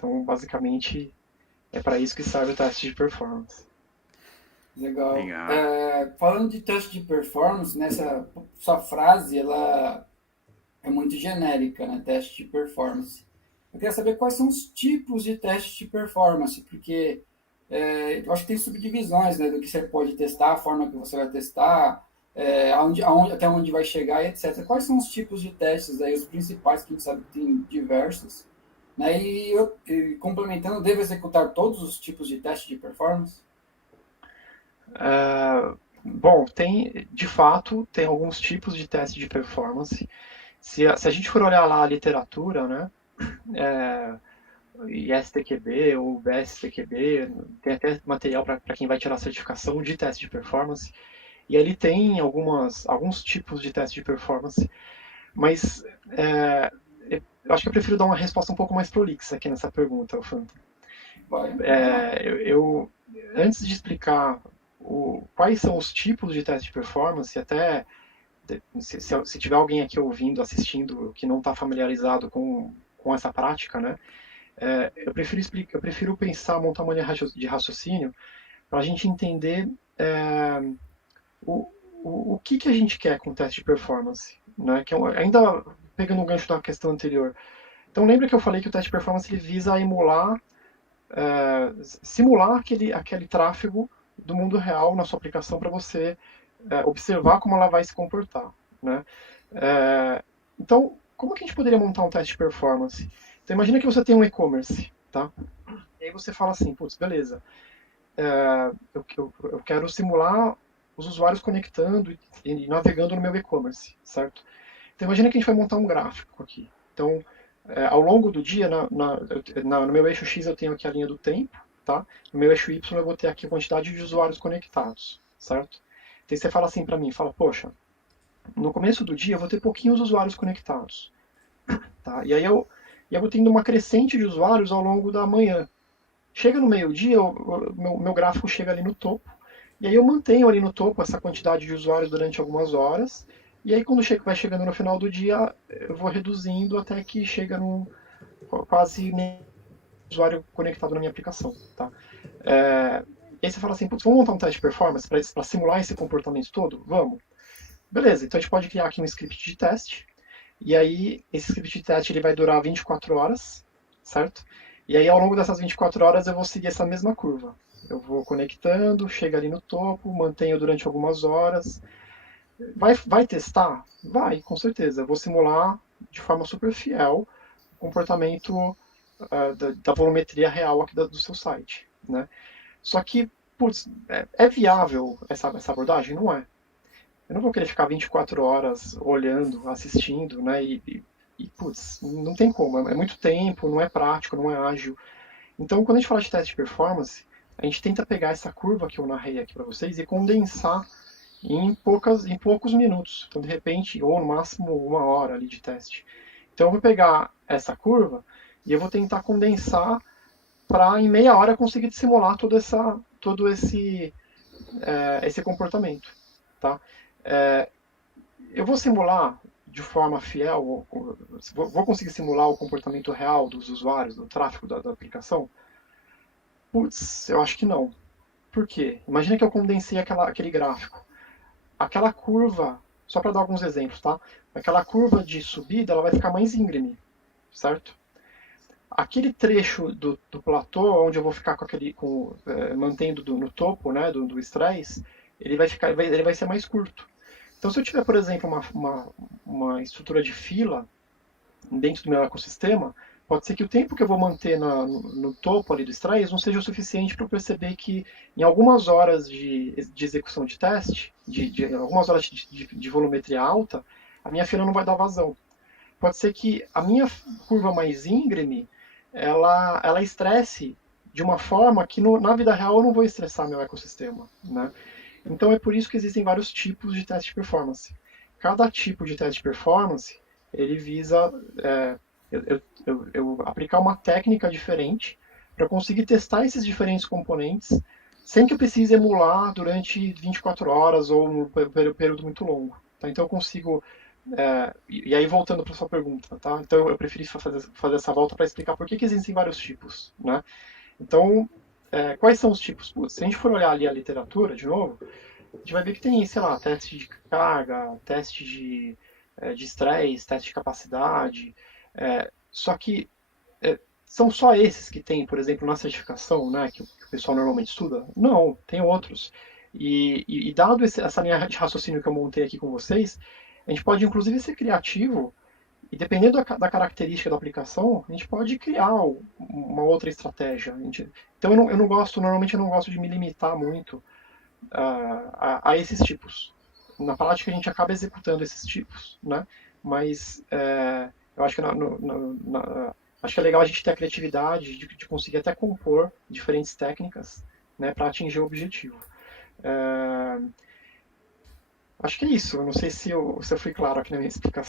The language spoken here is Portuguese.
Então, basicamente, é para isso que serve o teste de performance. Legal. Legal. Falando de teste de performance, nessa sua frase, ela é muito genérica, né? Teste de performance. Eu queria saber quais são os tipos de teste de performance, porque eu acho que tem subdivisões, né? Do que você pode testar, a forma que você vai testar, até onde vai chegar, e etc. Quais são os tipos de testes aí, os principais, que a gente sabe que tem diversos, né? E complementando, devo executar todos os tipos de teste de performance? Bom, de fato, tem alguns tipos de teste de performance. Se a gente for olhar lá a literatura, né, é, ISTQB ou BSTQB, tem até material para quem vai tirar a certificação de teste de performance, e ele tem alguns tipos de teste de performance, mas eu acho que eu prefiro dar uma resposta um pouco mais prolixa aqui nessa pergunta, Fanta. Vai lá. Antes de explicar quais são os tipos de teste de performance, até se tiver alguém aqui ouvindo, assistindo, que não está familiarizado com essa prática, né? Eu prefiro pensar, montar uma linha de raciocínio para a gente entender o, o que a gente quer com o teste de performance, né? Ainda pegando o gancho da questão anterior. Então lembra que eu falei que o teste de performance ele visa simular aquele tráfego do mundo real na sua aplicação para você observar como ela vai se comportar, né? Então, como que a gente poderia montar um teste de performance? Então, imagina que você tem um e-commerce, tá? E aí você fala assim, putz, beleza, eu quero simular os usuários conectando e navegando no meu e-commerce, certo? Então, imagina que a gente vai montar um gráfico aqui. Então, ao longo do dia, no meu eixo X eu tenho aqui a linha do tempo, tá? No meu eixo Y eu vou ter aqui a quantidade de usuários conectados, certo? Então você fala assim para mim, fala, poxa, no começo do dia eu vou ter pouquinhos usuários conectados, tá? E aí eu vou tendo uma crescente de usuários ao longo da manhã. Chega no meio-dia, o meu gráfico chega ali no topo, e aí eu mantenho ali no topo essa quantidade de usuários durante algumas horas, e aí quando vai chegando no final do dia, eu vou reduzindo até que chega num quase nenhum usuário conectado na minha aplicação, tá? E aí você fala assim, putz, vamos montar um teste de performance para simular esse comportamento todo? Vamos. Beleza, então a gente pode criar aqui um script de teste, e aí esse script de teste ele vai durar 24 horas, certo? E aí ao longo dessas 24 horas eu vou seguir essa mesma curva. Eu vou conectando, chega ali no topo, mantenho durante algumas horas. Vai testar? Vai, com certeza. Eu vou simular de forma super fiel o comportamento da volumetria real aqui do seu site, né? Só que, putz, é viável essa abordagem? Não é. Eu não vou querer ficar 24 horas olhando, assistindo, né? Putz, não tem como. É muito tempo, não é prático, não é ágil. Então, quando a gente fala de teste de performance, a gente tenta pegar essa curva que eu narrei aqui para vocês e condensar em poucos minutos. Então, de repente, ou no máximo uma hora ali de teste. Então, eu vou pegar essa curva e eu vou tentar condensar para em meia hora conseguir simular todo esse comportamento, tá? Eu vou simular de forma fiel, vou conseguir simular o comportamento real dos usuários, do tráfego da aplicação? Putz, eu acho que não. Por quê? Imagina que eu condensei aquele gráfico. Aquela curva, só para dar alguns exemplos, tá? Aquela curva de subida, ela vai ficar mais íngreme, certo? Aquele trecho do platô, onde eu vou ficar mantendo no topo, né, do estresse, ele vai ser mais curto. Então, se eu tiver, por exemplo, uma estrutura de fila dentro do meu ecossistema, pode ser que o tempo que eu vou manter no topo ali do estresse não seja o suficiente para eu perceber que em algumas horas de execução de teste, algumas horas de volumetria alta, a minha fila não vai dar vazão. Pode ser que a minha curva mais íngreme, ela estresse de uma forma que na vida real eu não vou estressar meu ecossistema, né? Então é por isso que existem vários tipos de teste de performance. Cada tipo de teste de performance, ele visa eu aplicar uma técnica diferente para conseguir testar esses diferentes componentes sem que eu precise emular durante 24 horas ou um período muito longo. Tá? Então eu consigo E aí voltando para sua pergunta, tá? Então eu preferi fazer essa volta para explicar por que existem vários tipos, né? Então, quais são os tipos? Putz, se a gente for olhar ali a literatura, de novo, a gente vai ver que tem, sei lá, teste de carga, teste de estresse, teste de capacidade, só que são só esses que tem, por exemplo, na certificação, né, que o pessoal normalmente estuda? Não, tem outros. E dado essa linha de raciocínio que eu montei aqui com vocês, a gente pode inclusive ser criativo e dependendo da característica da aplicação, a gente pode criar uma outra estratégia. Então eu não gosto, normalmente eu não gosto de me limitar muito a esses tipos. Na prática a gente acaba executando esses tipos, né? Mas eu acho que acho que é legal a gente ter a criatividade de conseguir até compor diferentes técnicas, né, para atingir o objetivo. É, acho que é isso. Eu não sei se eu fui claro aqui na minha explicação.